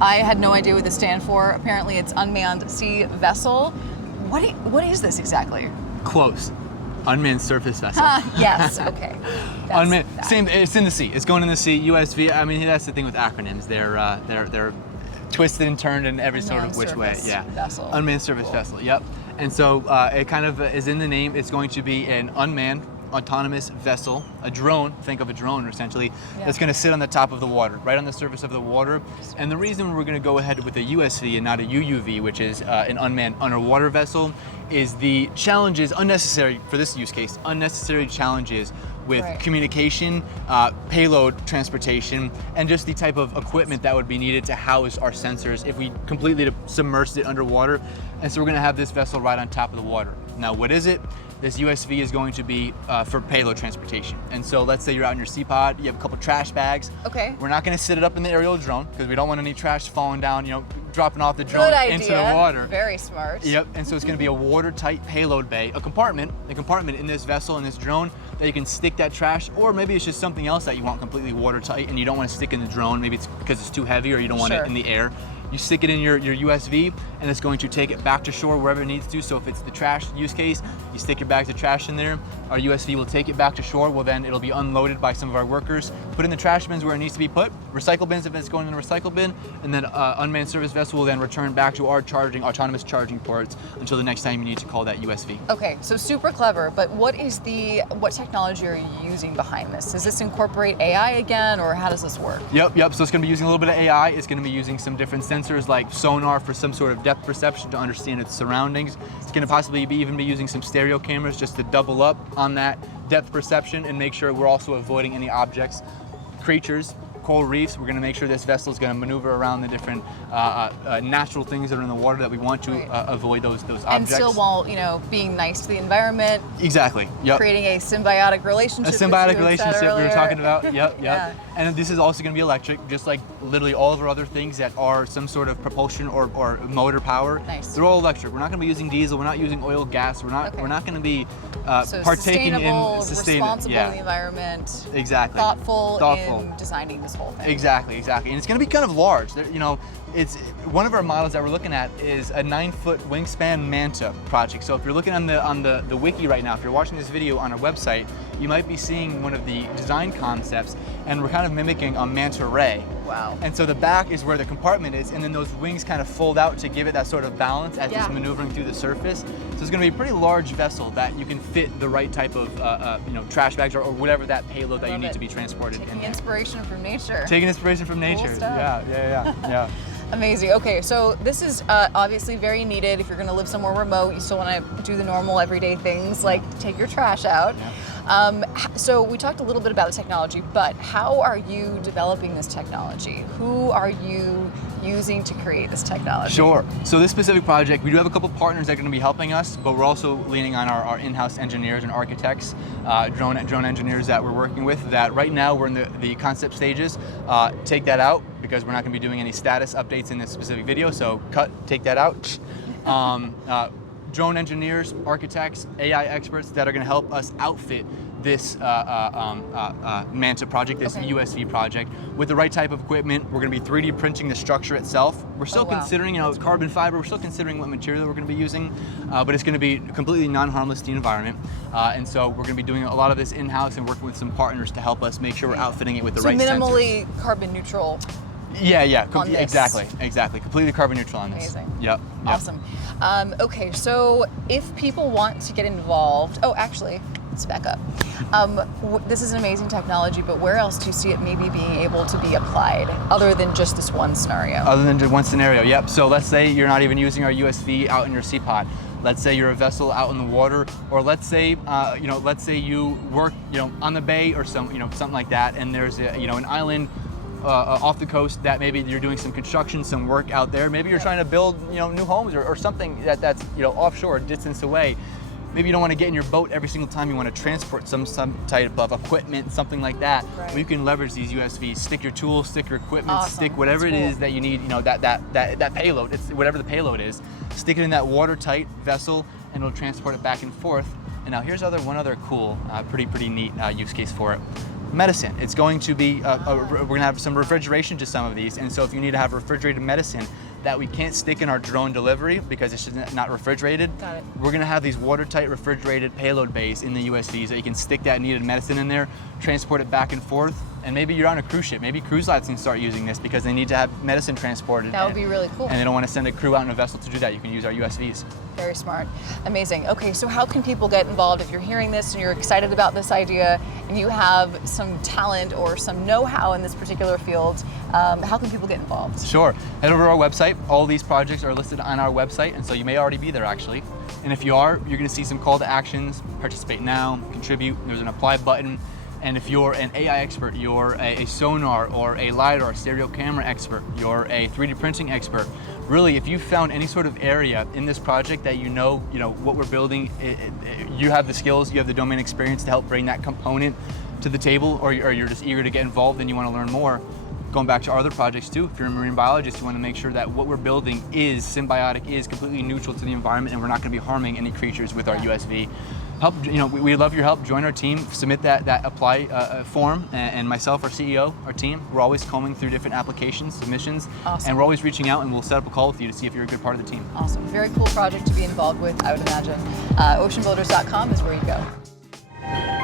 I had no idea what this stand for. Apparently it's Unmanned Sea Vessel. What is this exactly? Close. Unmanned Surface Vessel. Yes, okay. Unmanned, same, it's in the sea. It's going in the sea. USV, I mean, that's the thing with acronyms. They're twisted and turned in every sort of which way. Yeah. Vessel. Unmanned Surface Vessel, yep. And so it kind of is in the name. It's going to be an unmanned autonomous vessel, a drone, think of a drone essentially, that's going to sit on the top of the water, right on the surface of the water. And the reason we're going to go ahead with a USV and not a UUV, which is an unmanned underwater vessel, is the challenges, unnecessary, for this use case, unnecessary challenges with communication, payload transportation, and just the type of equipment that would be needed to house our sensors if we completely submersed it underwater. And so we're gonna have this vessel right on top of the water. Now, what is it? This USV is going to be for payload transportation. And so let's say you're out in your SeaPod, you have a couple trash bags. Okay. We're not gonna sit it up in the aerial drone because we don't want any trash falling down, dropping off the drone into the water. Very smart. Yep, and so it's gonna be a watertight payload bay, a compartment in this vessel, in this drone, that you can stick that trash, or maybe it's just something else that you want completely watertight and you don't want to stick in the drone. Maybe it's because it's too heavy or you don't want it in the air. You stick it in your USV and it's going to take it back to shore wherever it needs to. So if it's the trash use case, you stick your bags of trash in there, our USV will take it back to shore. Well, then it'll be unloaded by some of our workers, put in the trash bins where it needs to be put, recycle bins if it's going in the recycle bin, and then unmanned surface vessel will then return back to our autonomous charging ports until the next time you need to call that USV. Okay, so super clever, but what technology are you using behind this? Does this incorporate AI again, or how does this work? Yep, so it's gonna be using a little bit of AI. It's gonna be using some different sensors like sonar for some sort of depth perception to understand its surroundings. It's gonna possibly even be using some stereo cameras just to double up on that depth perception and make sure we're also avoiding any objects, creatures, coral reefs. We're going to make sure this vessel is going to maneuver around the different natural things that are in the water that we want to avoid those objects. And still while, being nice to the environment. Exactly, yep. Creating a symbiotic relationship. A symbiotic relationship we were talking about, yep. Yeah. And this is also going to be electric, just like literally all of our other things that are some sort of propulsion or motor power. Nice. They're all electric. We're not going to be using diesel. We're not using oil, gas. We're not going to be so partaking in responsible in the environment. Exactly. Thoughtful in designing this whole thing. Exactly. And it's going to be kind of large. It's one of our models that we're looking at is a 9-foot wingspan Manta project. So if you're looking on the wiki right now, if you're watching this video on our website, you might be seeing one of the design concepts, and we're kind of mimicking a manta ray. Wow. And so the back is where the compartment is, and then those wings kind of fold out to give it that sort of balance as it's maneuvering through the surface. So it's going to be a pretty large vessel that you can fit the right type of trash bags or whatever that payload that you need to be transported in. Taking inspiration from nature. Taking inspiration from nature. Cool stuff. Yeah. Amazing. Okay, so this is obviously very needed if you're going to live somewhere remote. You still want to do the normal everyday things like take your trash out. So we talked a little bit about the technology, but how are you developing this technology? Who are you using to create this technology? Sure. So this specific project, we do have a couple partners that are going to be helping us, but we're also leaning on our in-house engineers and architects, drone engineers that we're working with, that right now we're in the concept stages. Take that out because we're not going to be doing any status updates in this specific video, so take that out. Drone engineers, architects, AI experts that are going to help us outfit this Manta project, this USV project, with the right type of equipment. We're going to be 3D printing the structure itself. We're still considering, carbon fiber. We're still considering what material we're going to be using, but it's going to be completely non-harmless to the environment. And so we're going to be doing a lot of this in-house and working with some partners to help us make sure we're outfitting it with the right sensors. So minimally carbon neutral. Exactly. Completely carbon neutral on this. Amazing. Yep. Awesome. Okay, so if people want to get involved, let's back up. This is an amazing technology, but where else do you see it maybe being able to be applied other than just this one scenario? Other than just one scenario, yep. So let's say you're not even using our USV out in your SeaPod. Let's say you're a vessel out in the water, or let's say you work, on the bay or something like that, and there's an island off the coast that maybe you're doing some construction, some work out there. Maybe you're trying to build, new homes or something that's offshore, distance away. Maybe you don't want to get in your boat every single time you want to transport some type of equipment, something like that. Right. Well, you can leverage these USVs, stick your tools, stick your equipment, stick whatever it is that you need, that payload, it's whatever the payload is, stick it in that watertight vessel and it'll transport it back and forth. And now here's one other cool, pretty neat use case for it. medicine. It's going to be, we're going to have some refrigeration to some of these, and so if you need to have refrigerated medicine that we can't stick in our drone delivery because it's just not refrigerated, we're going to have these watertight refrigerated payload bays in the USVs that you can stick that needed medicine in there, transport it back and forth, and maybe you're on a cruise ship. Maybe cruise lines can start using this because they need to have medicine transported. That would be really cool. And they don't want to send a crew out in a vessel to do that. You can use our USVs. Very smart. Amazing. Okay, so how can people get involved if you're hearing this and you're excited about this idea and you have some talent or some know-how in this particular field? How can people get involved? Sure. Head over to our website. All these projects are listed on our website, and so you may already be there actually. And if you are, you're going to see some call to actions: participate now, contribute. There's an apply button. And if you're an AI expert, you're a sonar or a LiDAR stereo camera expert, you're a 3D printing expert, really, if you found any sort of area in this project that you know what we're building, you have the skills, you have the domain experience to help bring that component to the table, or you're just eager to get involved and you want to learn more. Going back to our other projects too, if you're a marine biologist, you want to make sure that what we're building is symbiotic, is completely neutral to the environment, and we're not going to be harming any creatures with our USV. Help, we love your help. Join our team, submit that apply form, and myself, our CEO, our team, we're always combing through different applications, submissions, and we're always reaching out, and we'll set up a call with you to see if you're a good part of the team. Awesome. Very cool project to be involved with, I would imagine. Oceanbuilders.com is where you go.